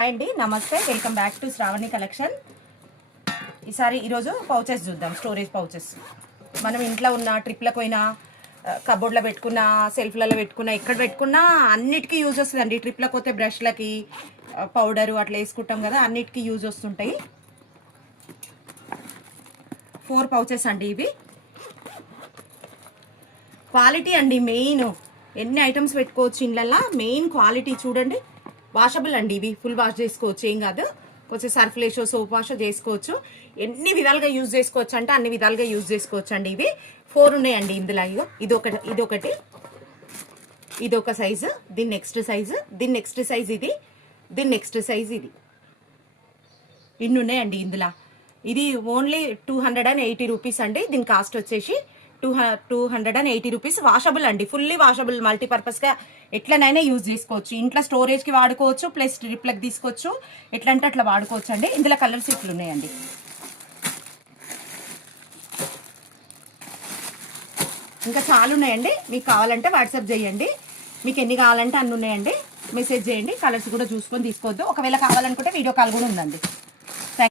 Hi అండి, నమస్తే. Welcome back to Shravani collection. ఈరోజు పౌచెస్ చూద్దాం. స్టోరేజ్ పౌచెస్ మనం ఇంట్లో ఉన్న ట్రిప్లకు పోయినా, కబోర్డ్లో పెట్టుకున్న, సెల్ఫ్లలో పెట్టుకున్న, ఎక్కడ పెట్టుకున్నా అన్నిటికీ యూజ్ వస్తుందండి. ట్రిప్లకు పోతే బ్రష్లకి, పౌడరు అట్లా వేసుకుంటాం కదా, అన్నిటికీ యూజ్ వస్తుంటాయి. 4 పౌచెస్ అండి ఇవి. క్వాలిటీ అండి మెయిన్. ఎన్ని ఐటమ్స్ పెట్టుకోవచ్చు ఇండ్లల్లో, మెయిన్ క్వాలిటీ చూడండి. వాషబుల్ అండి ఇవి, ఫుల్ వాష్ చేసుకోవచ్చు, ఏం కాదు. కొంచెం సర్ఫ్ లేషో సోప్ వాషో చేసుకోవచ్చు. ఎన్ని విధాలుగా యూజ్ చేసుకోవచ్చు అంటే అన్ని విధాలుగా యూజ్ చేసుకోవచ్చు అండి. ఇవి 4 ఉన్నాయండి ఇందులో. ఇదొకటి, ఇదొక సైజు, దీని నెక్స్ట్ సైజు, దీని నెక్స్ట్ సైజ్ ఇది, దీని నెక్స్ట్ సైజ్ ఇది. ఇన్ని ఉన్నాయండి ఇందులో. ఇది ఓన్లీ 280 రూపీస్ అండి. దీని కాస్ట్ వచ్చేసి 280 రూపీస్. వాషబుల్ అండి, ఫుల్లీ వాషబుల్. మల్టీపర్పస్గా ఎట్లనైనా యూజ్ చేసుకోవచ్చు. ఇంట్లో స్టోరేజ్కి వాడుకోవచ్చు, ప్లస్ ట్రిప్లకు తీసుకోవచ్చు. ఎట్లా అంటే అట్లా వాడుకోవచ్చు అండి. ఇందులో కలర్స్ ఇట్లు ఉన్నాయండి. ఇంకా చాలా ఉన్నాయండి. మీకు కావాలంటే వాట్సాప్ చేయండి. మీకు ఎన్ని కావాలంటే అన్ని ఉన్నాయండి. మెసేజ్ చేయండి. కలర్స్ కూడా చూసుకొని తీసుకోవద్దు. ఒకవేళ కావాలనుకుంటే వీడియో కాల్ కూడా ఉందండి.